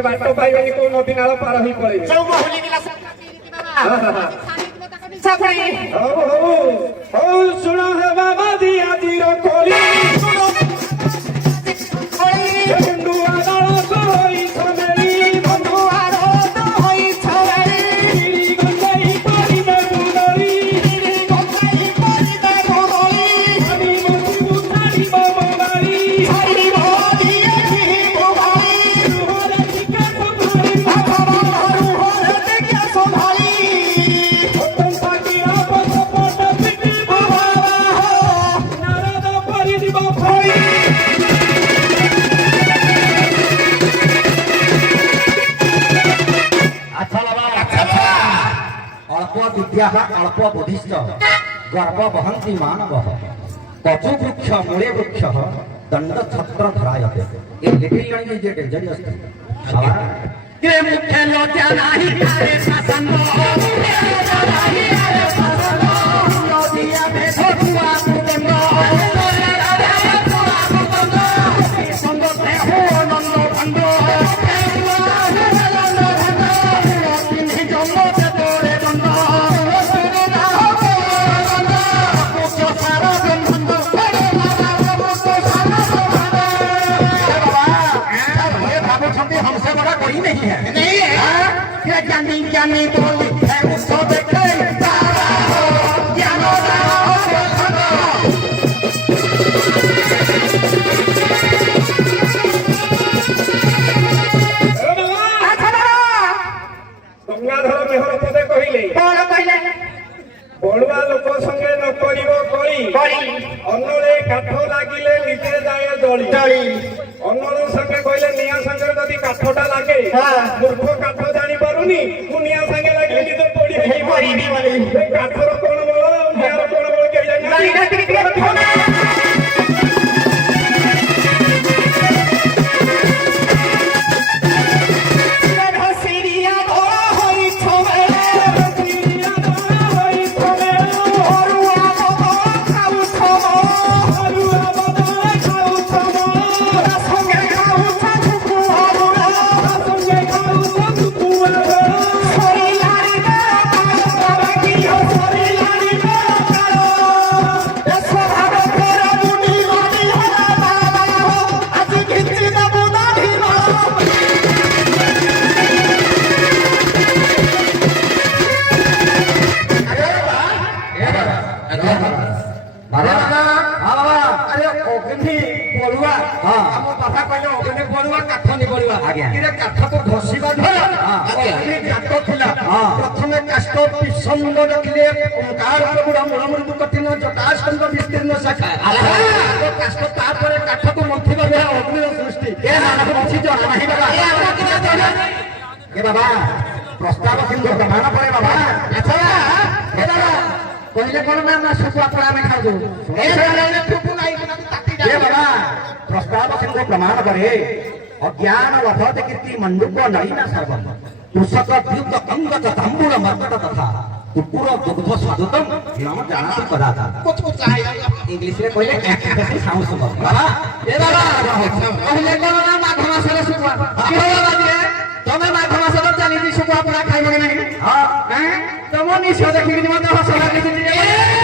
से बाट पाइबेनी को नदी नाल पार होई पड़े सब बहुली गिलास सापड़ी हो सुनो है बाबा दिया जीरो कोली बंधुआ दाड़ा तो होई समेली बंधुआ तो होई छवेली गंगाई पानी में बुदरी गंगाई पानी में बुदरी हनी मोती बुधारी बाबारी हरी मोदी की बुधारी रुहरे टिका संभाली बाबा रुहरे टिका संभाली तुम साकिरा पसपोट पिटी बाबा नारद परिदिबा भई अल्प विद्या अल्प बुद्धिश्च गर्भ वहन्ति मानवः कचु वृक्ष मूले वृक्ष दंड छत्र धरायते ये लिटिल लैंग्वेज जे डेंजरस है के मुख्य लज्जा नाही करे शासन नाही करे शासन नदिया में धुआ कुंड संग में हो नंद भंड हमसे बड़ा कोई नहीं है नहीं है क्या ज्ञानी ज्ञानी बोली है उसको देखे ज्ञानो गंगाधर मेहर पदे कहिले कौन कहले बड़ुआ लोक संगे न करिवो कली अन्नले काठ लागिले निजे जाय जळी जळी अन्नल संगे कहले निया संगे जदि काठटा लागे मूर्ख काठ जानि पारुनी मु निया संगे लागे कि तो पड़ी हे पड़ी वाली ए काठर कोन बळ नियार कोन बळ के जानि प्रथम काष्ट विसंग रखिले ओंकार प्रभुरा मूलमृदु कठिन जटासंग विस्तीर्ण शाखा काष्ट तापर काठ को मंथि भाबे अग्नि सृष्टि के नाम अछि जरा नाही बाबा के बाबा प्रस्ताव सिंधु प्रमाण पड़े बाबा अच्छा के बाबा कहले कोन में हम सुपा पड़ा में खाजो ए ने फुपु नाही ताती जा बाबा प्रस्ताव सिंधु प्रमाण पड़े अज्ञान वधत कीर्ति मंडूक नईना सर्वम पुस्तक द्युत अंग तंबुर मर्मत तथा कुकुर दुग्ध स्वादुतम नाम जानाति पदार्थ कुछ कुछ आया इंग्लिश रे कहले एक्टिविटी साउंड सुन बाबा ए बाबा कहले कोन ना माघ मास रे सुपा की बाबा रे तमे माघ मास रे जानि सुपा पड़ा खाइबो नहीं हां हैं तमो निशो देखि मत हसला के